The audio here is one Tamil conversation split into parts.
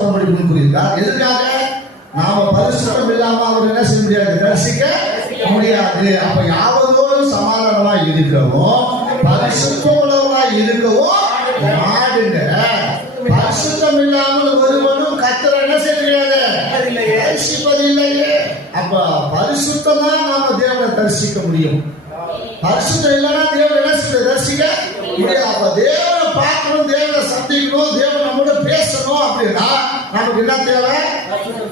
எதுக்காக நாம பரிசுத்தம் இல்லாம அவர் என்ன செய்ய முடியாது? தரிசிக்க முடியாது. அப்ப யாவதோடும் சமாதானமா இருக்கவும் பரிசுத்தம் உள்ளவங்களா இருக்கவும் நாடுங்க. பரிசுத்தம் இல்லாமல் ஒருவனும் கத்தரை என்ன செய்ய முடியாது? தரிசிப்பது இல்லையே அப்ப பரிசுத்தமா நாம தேவனை தரிசிக்க முடியும். பரிசுத்தம் இல்லைன்னா தேவன் என்ன செய்ய தரிசிக்க முடியாது அப்ப தேவனை பார்க்கணும் தேவனை சந்திக்கணும் தேவன் நம்மோட பேசணும் அப்படின்னா நமக்கு என்ன தேவை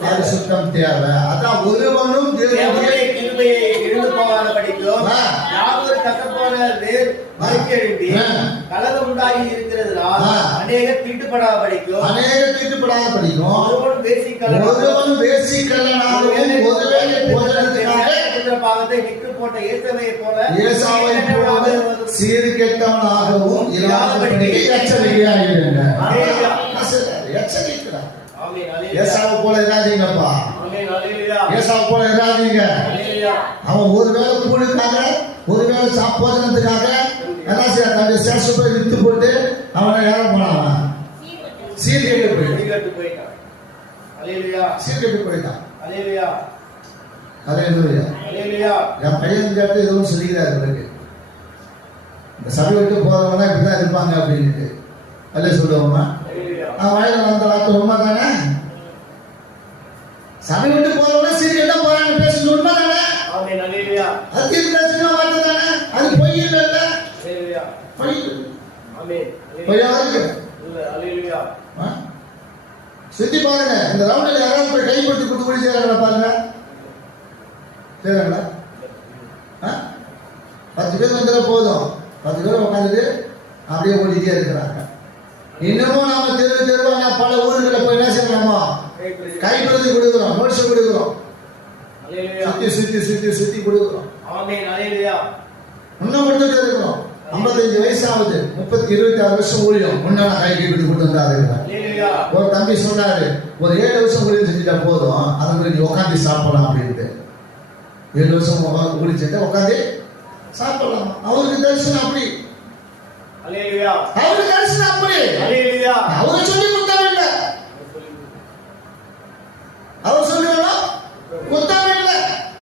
பரிசுத்தம் தேவை அதான் ஒருவனும் தேவனுடைய கிருபையை இழந்து போகாத படிக்கும் ஆ. யாவரும் கத்தப்போன வேர் மறுக்கெழும்பி ஆ. கலகம் உண்டாகி இருக்கிறதுனால். அநேக தீட்டுப்படாத படிக்கும் அநேக தீட்டுப்படாத படிக்கும் ஒருவன் பேசிக்கலாம் ஒருவன் பேசிக்கலனாகவும் ஒருவேளை போஜனத்துக்காக பாகத்தை விட்டு போட்ட இயேசுவை போல ஏசாவை போல சீர்கெட்டவனாகவும் இல்லாதபடி எச்சரிக்கையாயிருங்க ஹalleluya. ஏசாவை போல இராதீங்கப்பா. ஏசாவை போல இராதீங்க. அவன் ஒருவேளை கூழுக்காக ஒருவேளை சாப்போதனத்துக்காக என்ன செய்ய தன்னுடைய சேஷப்பை வித்து போட்டு அவனை ஏறம் போனான் சீர்கெட்டு போயிட்டான். சீர்கெட்டு போயிட்டான். என் பையன் கேட்டு எதுவும் சொல்லிக்கிறார் இவருக்கு. இந்த சபை விட்டு போறவங்க இப்படிதான் இருப்பாங்க அப்படின்ட்டு அல்ல சொல்லுவோமா. நான் வாயில வந்த வார்த்தை உண்மை தானே? சபை விட்டு போறவங்க சீரியல் தான் போறாங்க பேசுறது உண்மை தானே. அது தீர்க்கதரிசன வார்த்தை தானே? அது பொய் இல்லை இல்ல. பொய் பொய்யா. இருக்கு? சுத்தி பாருங்க. இந்த ரவுண்டில் யாராவது போய் கைப்பற்றி கொடுத்து கூடி செய்யறாங்களா பாருங்க. செய்யறாங்களா ஆ? பத்து பேர் வந்தா போதும். பத்து பேர் உட்காந்துட்டு அப்படியே ஓடிட்டே இருக்கிறாங்க. இன்னமும் நாம தெரு தெருவா பல ஊர்களில் போய் என்ன செய்யணுமா? கைப்பிடிச்சு கொடுக்குறோம் நோட்ஸ் கொடுக்குறோம். சுத்தி சுத்தி சுத்தி சுத்தி கொடுக்குறோம். இன்னும் கொடுத்துட்டு இருக்கிறோம் ஐம்பத்தஞ்சு வயசாகுது. முப்பத்தி இருபத்தி ஆறு வருஷம் ஊழியம். முன்னாடி கை கைப்பிடி கொண்டு வந்தாரு. ஒரு தம்பி சொன்னாரு ஒரு ஏழு வருஷம் ஊழியம் செஞ்சுட்டா போதும். அதுக்கு நீ உட்காந்து சாப்பிடலாம் அப்படின்ட்டு. ஏழு வருஷம் ஊழியம் செஞ்சா உட்காந்து சாப்பிடலாம். அவருக்கு தரிசனம் அப்படி. కలిసినప్పుడు